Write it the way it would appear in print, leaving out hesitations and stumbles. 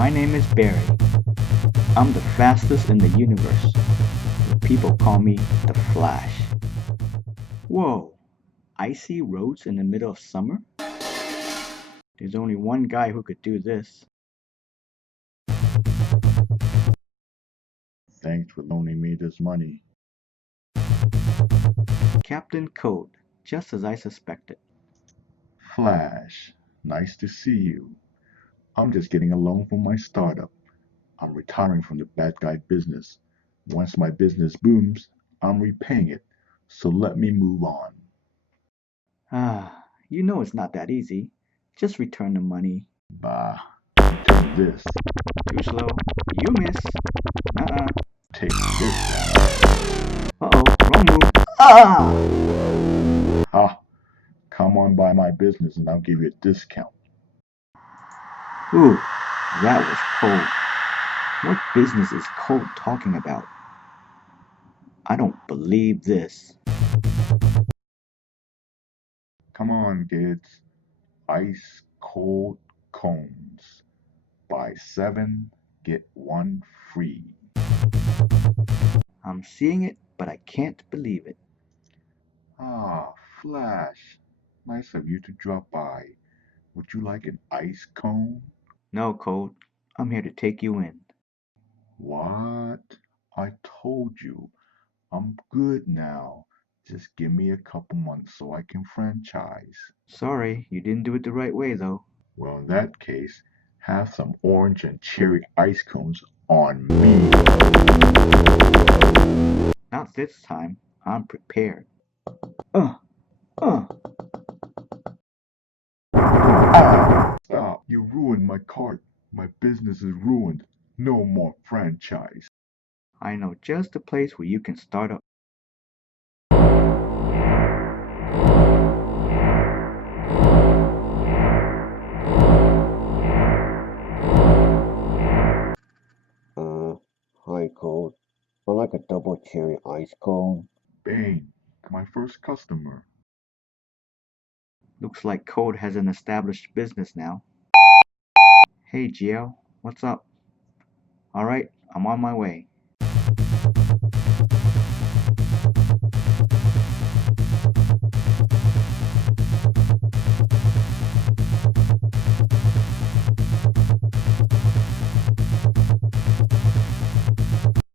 My name is Barry. I'm the fastest in the universe. But people call me the Flash. Whoa, icy roads in the middle of summer? There's only one guy who could do this. Thanks for loaning me this money. Captain Code, just as I suspected. Flash, nice to see you. I'm just getting a loan from my startup. I'm retiring from the bad guy business. Once my business booms, I'm repaying it. So let me move on. Ah, you know it's not that easy. Just return the money. Bah, take this. Too slow. You miss. Uh-uh. Take this. Uh-oh, wrong move. Ah! Ha! Come on by my business and I'll give you a discount. Ooh, that was cold. What business is Code talking about? I don't believe this. Come on, kids. Ice cold cones. Buy 7, get 1 free. I'm seeing it, but I can't believe it. Ah, Flash. Nice of you to drop by. Would you like an ice cone? No, Code. I'm here to take you in. What? I told you. I'm good now. Just give me a couple months so I can franchise. Sorry, you didn't do it the right way, though. Well, in that case, have some orange and cherry ice cones on me. Not this time. I'm prepared. Uh, uh. Stop. You ruined my cart. My business is ruined. No more franchise. I know just the place where you can start up. Hi, Code. I like a double cherry ice cone. Bang. My first customer. Looks like Code has an established business now. Hey, Gio, what's up? Alright, I'm on my way.